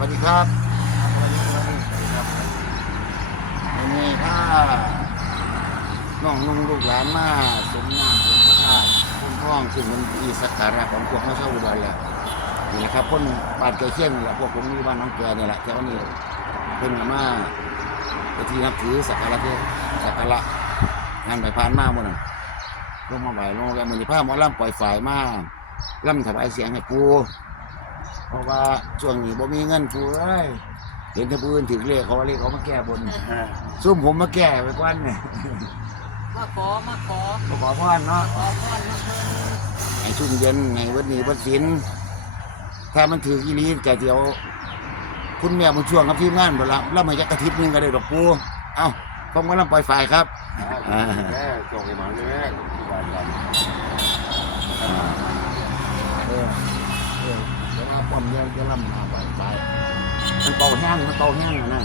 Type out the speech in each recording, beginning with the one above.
วัสดีครับสวัสดีครับวันนี้ถ้าน้องนุ่งลูกหลานมาสมน้ำสมพระธาตุคนท้องซึ่งมันอีสักการะของพวกนักชาวอุดรแหละนี่แหละครับคนบ้านไก่เชี่ยงนี่แหละพวกผมอยู่บ้านน้องแกนี่แหละแต่วันนี้เพิ่งมาไปที่นับถือสักการะที่สักการะงานไหว้พานมากหมดน่ะลงมาไหว้ลงกันมือนี้พาหมอลำปล่อยฝ่ายมากล่ำถวายเสียงให้ปูเพราะว่าช่วงนี้บ่มีเงินปูเอ้ยเห็นทะบืนถึงเลขเขาว่าเลขเขามาแก้บนซุ่มผมมาแก้ไปกวันเนี่ยมาขอพรเนาะขอพรมาให้ชุ่มเย็นให้วัดนี้วัดศิลถ้ามันถืออีลีแกเดียวคุณแม่มันช่วงกับทีมงานหมดละแล้วมันจะกระทิบนึงก็ได้ดอกปูเอ้าผมก็ลำปล่อยฝ่ายครับแม่ส่งให้มาเลยที่บ้านกันเดี๋ยวมาป้อมเยอะจะลำมาปล่อยฝ่ายมันโตแห้งนะ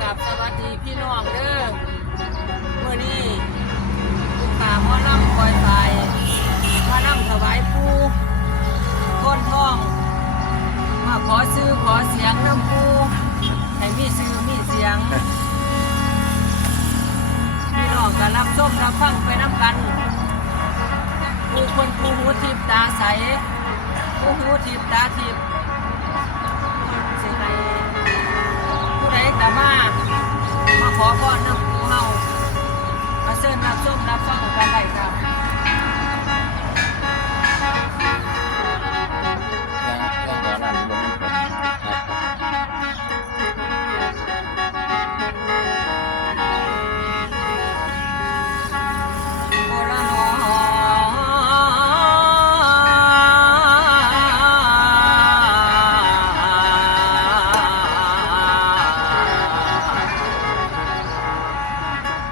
กับสวัสดีพี่น้องเด้อเมื่อนี้ลูกค้าหมอลำปล่อยไฟมาลำถวายปูก้นท้องมาขอซื้อขอเสียงน้ำปูให้มีซื้อมีเสียงพี่น้องก็รับส้มรับฟังไปน้ำกันผู้คนผู้หูทิพตาใสผู้หูทิพตาทิพสิให้ผู้ใดก็มาขอพรน้ำปูเฮามาเชิญรับส้มรับฟังกันได้ครับ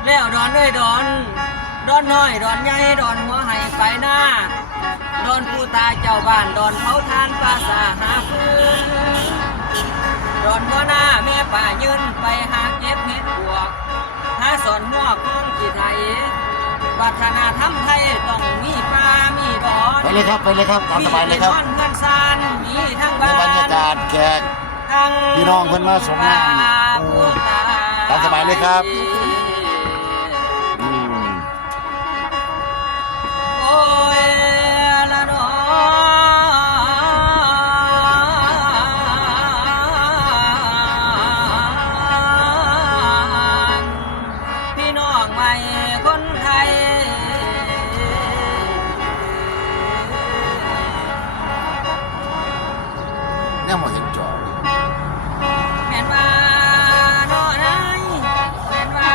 แล้วดอนเลยดอนน้อยดอนใหญ่ดอนหัวไห้ไปหน้าดอนผู้ตายเจ้าบ้านดอนเผาทานปลาสาหาฟืนดอนหัวหน้าแม่ป่ายืนไปหาเก็บเห็ดบวกหาสอนหัวของที่ไทยวัฒนธรรมไทยต้องมีปลามีดอนไปเลยครับตามสบายเลยครับมีเงินซานมีทั้งบ้านบรรยากาศแขกพี่น้องเพิ่นมาสมน้ำตามสบายเลยครับเนี่ยมาเห็นจอแม่นว่าโน่นายแม่นว่า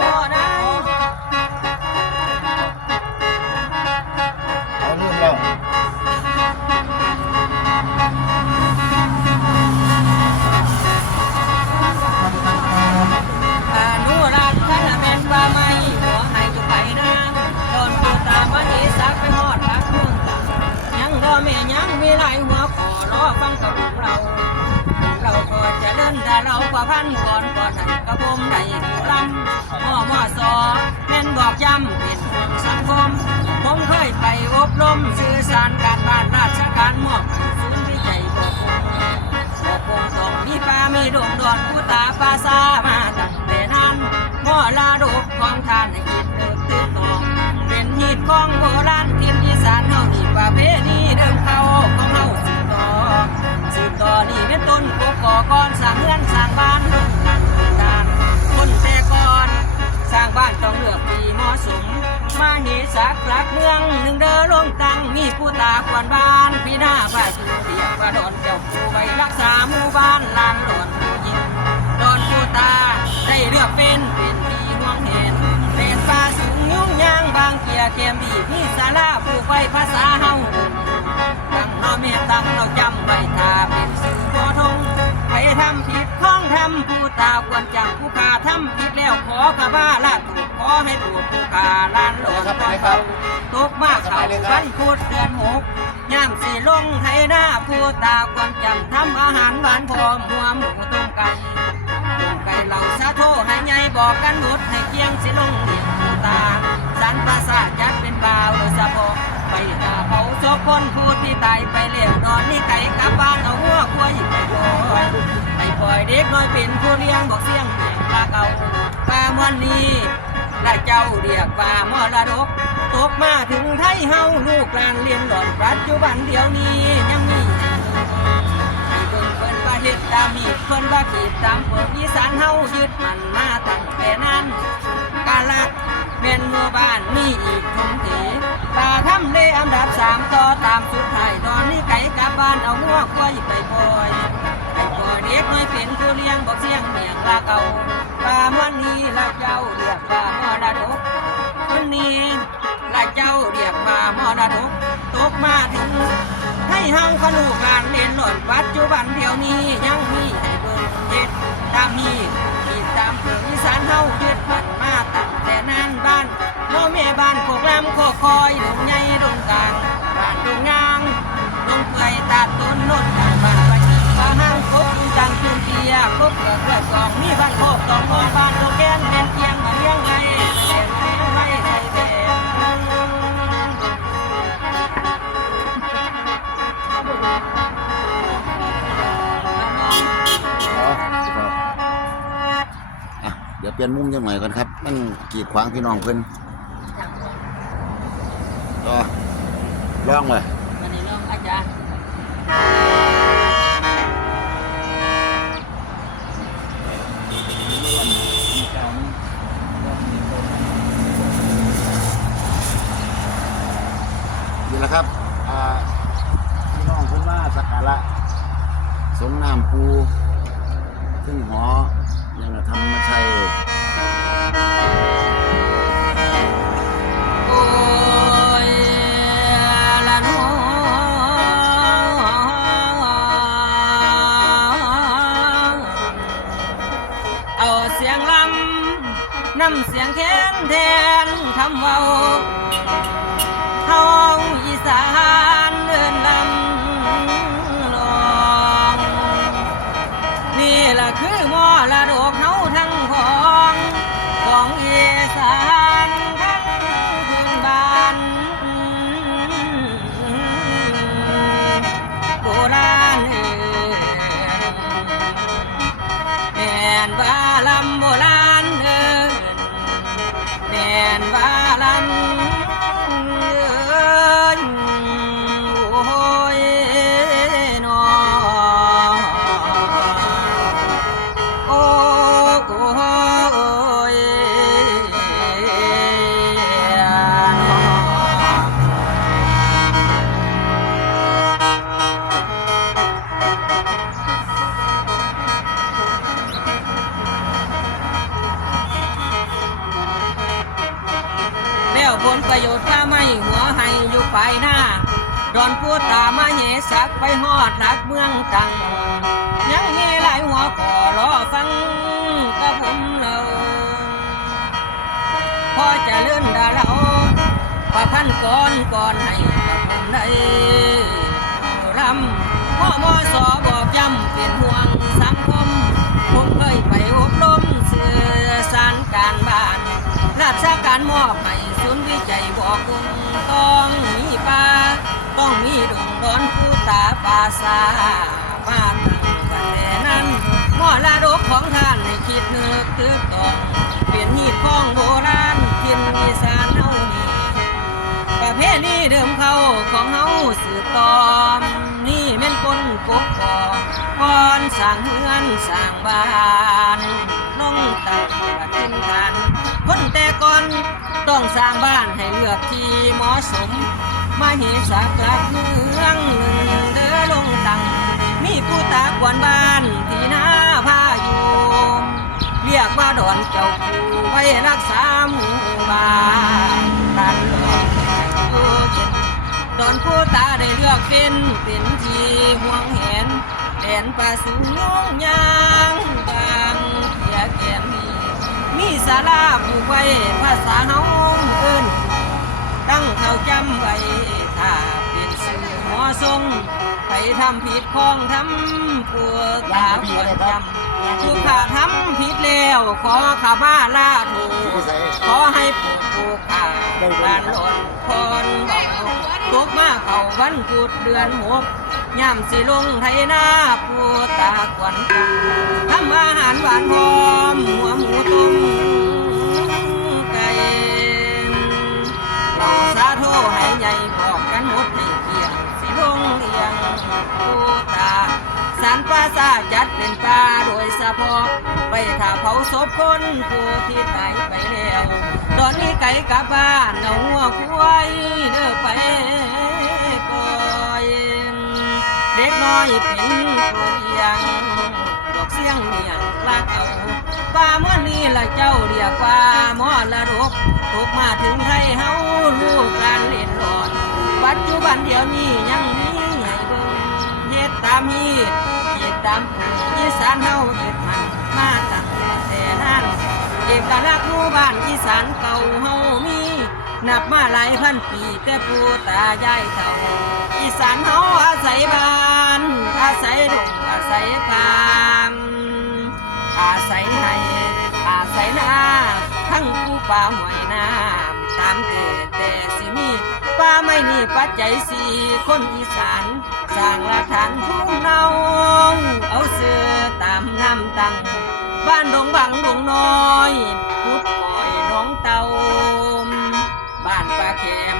โน่นายเอาลืมแล้วหนูรักท่านแม่นว่าไม่ขอให้จุไปนะโดนปูตาวันนี้สักไปหอดรักเมืองตังยังรอแม่ยังมีหลายหัวขอรอฟังกับเราก็จะเล่นแต่เรากว่าพันก่อนนั้นกระผมได้ผู้ลำมอสอเล่นบอกย้ำเป็นสังคมผมเคยไปอบรมสื่อสารการบ้านราชการมอบศูนย์วิจัยบอกต้องมีปลามีดงดอนผู้ตาปลาซามาตั้งแต่นั้นมอลาดกของทานให้คิดตื่นตองเป็นหีบของโบราณทินอีสานเฮานี่ประเพณีเดิมเขาของเฮาสืบต่อนี่เป็นต้นโกกก่อนสร้างเรือนสร้างบ้านลงกันการคนแต่ก่อนสร้างบ้านต้องเลือกปีเหมาะสมมาเหสักหลักเมืองหนึ่งเดินลงตั้งมีผู้ตากวนบ้านพี่หน้าป้าสูเรียกป้าดอนเจ้าผู้ใบรักษาหมู่บ้านลานหลอนผู้ยิงดอนผู้ตาได้เลือกเป็นปีห่วงเห็นเรียนป้าสูงยุ่งยางบางเกียเกมดีพี่สาราผู้ไปภาษาเฮาตั้งเราเมียตั้งเราจำไว้ตาเป็นสื่อพอทงไปทำผิดข้องทำผู้ตาควรจำผู้ขาทำผิดแล้วขอกระบ้าละถูกขอให้ถูกผู้ขาลานหลวงตกมากเขาวันพูดเดือนหกย่ำสีลงไทยหน้าผู้ตาควรจำทำอาหารหวานพร้อมหัวหมูต้มไก่เหล่าสาโทให้ใหญ่บอกกันหมดให้เคียงสิลงเดียงผู้ตาสันภาษาจัดเป็นบ่าวโดยเฉพาะไปหาเผาศพคนผู้ที่ ตายไปแล้วนอนนี่ไก่กลับบ้านเอาหัวควายไปปล่อยเด็กน้อยเป็นผู้เลี้ยงบอกเสียงเสียงปลาเก่าปลามันนี้และเจ้าเรียกว่ามรดกตกมาถึงไทยเฮาลูกหลานเรียนหลอนปัจจุบันเดี๋ยวนี้ยังมีให้เบิ่งเพิ่นว่าเฮ็ดตามมีเพิ่นว่าขีดตามเพิ่นอีสานเฮายึดมันมาตั้งแต่นั้นกาลักเป็นหมู่บ้านมีอีกทงถีปลาทำเลอันดับ3ต่อตามสุดท้ายตอนนี้ไก่กลับบ้านเอาหัวควายไปปล่อยเด็กน้อยเป็นผู้เลี้ยงบอกเสียงเมียงปลาเก่าปลามันนี้ละเจ้าเรียกว่ามรดกมันนี้ละเจ้าเรียกว่ามรดกตกมาถึงให้เฮาขลูกหลานเล่นหล่นปัจจุบันเดี๋ยวนี้ยังมีให้เบิ่งเฮ็ดตามนี้ขีดตามเพิ่งอีสานเฮายึดมันมาตั้งแต่นั้นบ้านพ่อแม่บ้านโคกลำโคกคอยดงใหญ่ดงกลางบ้านดงยางดงเปื่อยตัดต้นโนดบ้านไปบ้านห้างกบดังจุนเทียกบเกลือเกลือสองมีบ้านโคกสองบ้านบ้านโตแกนเป็นเทียงมาเลี้ยงไก่เลี้ยงไก่ไก่แก่เดี๋ยวเปลี่ยนมุมจังหน่อยก่อนครับมันกีดขวางพี่น้องเพิ่นก็ร้องเลย อันนี้น้องอาจารย์นี่แหละครับพี่น้องเพิ่นว่าสักการะสงน้ำปูซึ่งหอยังธรรมชัย โอ้ยละน้องเอาเสียงลำนำเสียงแทนคำเว้าเฮาอีสานเดินลำลองนี่ล่ะคือมรดกเฮาทั้งของอีสานทั้งพื้นบ้านโบราณแม่นว่าลำโบราณเดินแม่นว่าลำโอ้ยนอโอ้ยแล้วผลประโยชน์ถ้าไม่หัวให้อยู่ไปหน้าดอนพูดตามาเหสักไปฮอดหลักเมืองตังยังมีหลายหัวขอรอฟังกับผมเลยพอจะเลื่อนดาเราประพันก่อนให้กับผมได้รำพ่อมอสอบอกย้ำเป็นห่วงสังคมผมเคยไปอบรมสื่อสารการบ้านราชการมอบให้ศูนย์วิจัยบอกกรุงต้องมีป่าต้องมีดงดอนผู้ตาป่าสามาตั้งแต่นั้นมรดกของท่านให้คิดนึกตึกต้องเปลี่ยนหีดของโบราณทินอีสานเฮานี่ประเพณีเดิมเขาของเฮาสืบต่อนี่แม่นคนกบก่อนสร้างเมืองสร้างบ้านน้องตั้งประทินทานคนแต่ก่อนต้องสร้างบ้านให้เลือกที่เหมาะสมมาเหสักหลักเมืองหนึ่งเด้อลงตังมีผู้ตากวนบ้านที่หน้าพาอยู่เรียกว่าดอนเจ้าผู้ไว้รักษาหมู่บ้านตันดอนอยู่เย็นดอนผู้ตาได้เลือกเป็นที่ห่วงเห็นแดนป่าสูงยุ่งยางบางเพียแก่มีศาลาปลูกไว้ภาษาเฮาเอิ้นตั้งเขาจำไว้ถ้าเป็นสื่อหมอทรง ทำผิดคองทำปวดตาปวดจำทุกข้าทำผิดแล้วขอข้าบ้าลาถูกขอให้ผู้ข้าบ้านหล่นพรบอกตกมาเข้าวันกุดเดือนหกย่ำสิลงไทยนาผู้ตาควันทำอาหารหวานหอมหัวหมูต้มไก่เราสาโทให้ใหญ่บอกกันหมดให้เกียงสิลงเลียงผู้ตาสารปลาซาจัดเป็นปลาโดยเฉพาะไปถ้าเผาศพคนผู้ที่ตายไปแล้วตอนนี้ไก่กลับบ้านเอาหัวควายเด้อไปก่อยเด็กน้อยเป็นผู้เลี้ยงดอกเสียงเมียงลากเอาป่าเมื่อนี้ละเจ้าเรียกว่ามอละดกตกมาถึงไทยเฮาลูกการเล่นหลอดปัจจุบันเดี๋ยวนี้ยังมีให้เบิ่งเฮ็ดตามฮีดเฮ็ดตามอีสานเฮาเฮ็ดมันมาตั้งแต่นั้นเอกลักษณ์หมู่บ้านอีสานเก่าเฮามีนับมาหลายพันปีแต่ปู่ตายายเฒ่าอีสานเฮาอาศัยบ้านอาศัยดงอาศัยกามอาศัยให้อาศัยนาทั้งผู้ป่าหวยน้ำตามเกิดแต่สิมีป่าไม่มีปัจจัยสี่คนอีสานสร้างหลักฐานทุ่งเนาเอาเสือตามน้ำตังบ้านดงบังดงน้อยพุดปล่อยน้องเตาบ้านป่าเข็ม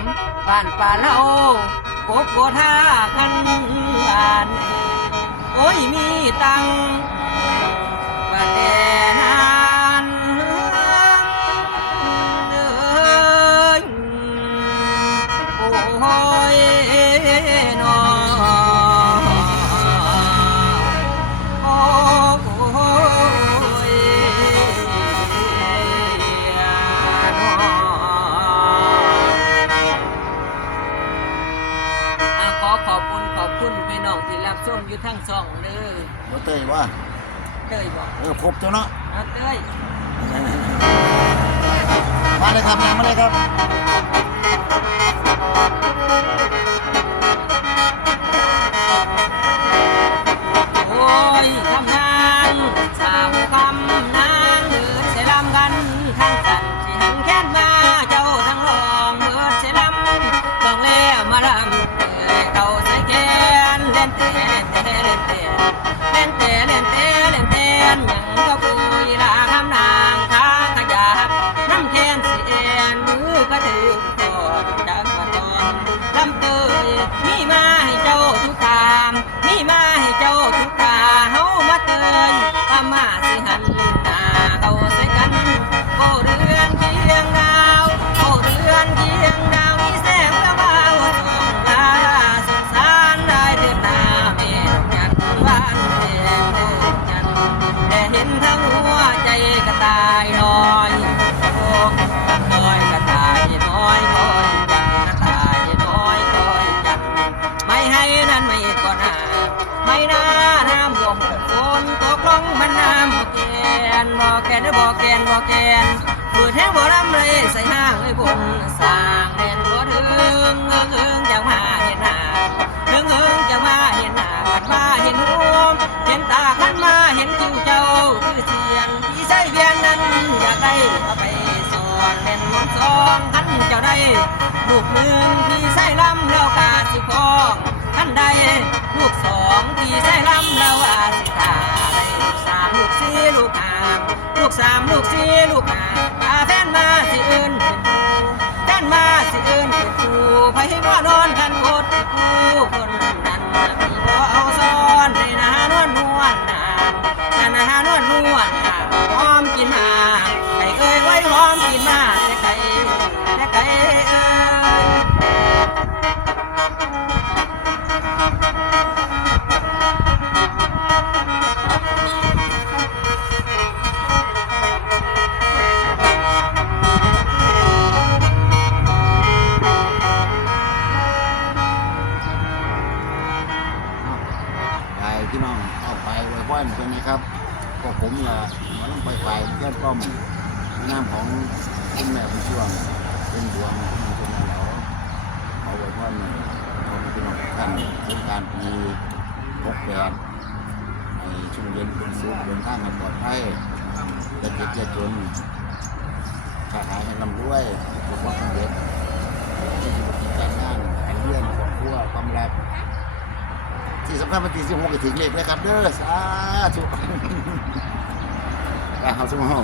บ้านป่าเล่าโกโกท่ากันบ้านโอ้ยมีตังว่าแต่นานเดินโอ้ยนอโอ้ยขอบคุณพี่น้องที่รับชมอยู่ทั้งสองเด้อ บ่เตยว่า เต้ยบอก ครบจ้ะเนาะ เต้ย มาเลยครับมาเลยครับ โอ้ยคำนางสาวคำนางเบิดเสลำกันทั้งสันที่หันแค้นมาเจ้าทั้งรองเบิดเสลำต้องเล่มาลำเก่าใส่แกนเล่นเตะเล่นเตะเล่นเตะเล่นเตะเล่นเตะเล่นเตะยังก็ปุยลาคำนางข้าขยับน้ำแค้นเสียนมือก็ถือก่อนจากมาตอนลำเตยมีมาให้เจ้าทุกตามมีมาให้เจ้าทุกตาเฮามาเตยตามมาสิหันหน้าเข้าใส่กันโอ้เรือนเคียงดาวโอ้เรือนเคียงดาวมีแสงระบ้าวส่องลาสงสารได้เดือนหน้าเมฆจันทร์บ้านเมฆจันทร์แต่เห็นทั้งหัวใจกระต่ายน้อยโอ้น้อยกระต่ายน้อยน้อยจันกระต่ายน้อยน้อยจันไม่ให้นั้นไม่ก็น่าไม่น่าน้ำบ่มฝนตกลงมันน้ำบ่แกนบ่แกนบ่แกนบ่แกนฝืดแห้งบ่ลำเลยใส่ห้างเลยบนสร้างเล่นบ่ถึงจังมาเห็นหน้าถึงจังมาเห็นหน้ากันมาเห็นหัวเห็นตาขันมาเห็นคิ้วเจ้าคือเสียนที่ใส่เบียนนั้นอยากได้เอาไปสอนเล่นมนต์สองขันเจ้าได้ลูกหนึ่งที่ใส่ลำแล้วกาสิคองขันใดลูกสองที่ใส่ลำแล้วอาสิทาได้ลูกสามลูกสี่ลูกห้าลูกสามลูกสี่ลูกห้าอาแฟนมาสิเอิ้นเป็นครูแฟนมาสิเอิ้นเป็นครูไผบ่นอนกันโคตรครูคนนั้นพี่บ่เอาซ้อนในหน้านวลนวลนานหน้านวลนวลหอมกินมาไก่เอ้ยไว้หอมกินมาแต่ไก่เอ้ย พี่น้องเอาไปไว้พ่อนเป็นนี้ครับก็ผมละมาลงไปเพื่อนป้อมน้ำของคุณแม่ผู้ช่วงเป็นดวงที่มันเป็นเราเอาไว้พ่อนเอาพี่น้อง กันสงกรานต์ปี68ในช่วงเย็นเป็นสุขเดินทางกันปลอดภัยจะเจ็บจะจนค้าขายให้ร่ำรวยประสบความสำเร็จที่การงานการเรียนครอบครัวความรักที่สำคัญวันที่16ก็ถึงเลขเลยครับเด้อสาธุไปเอาสมอง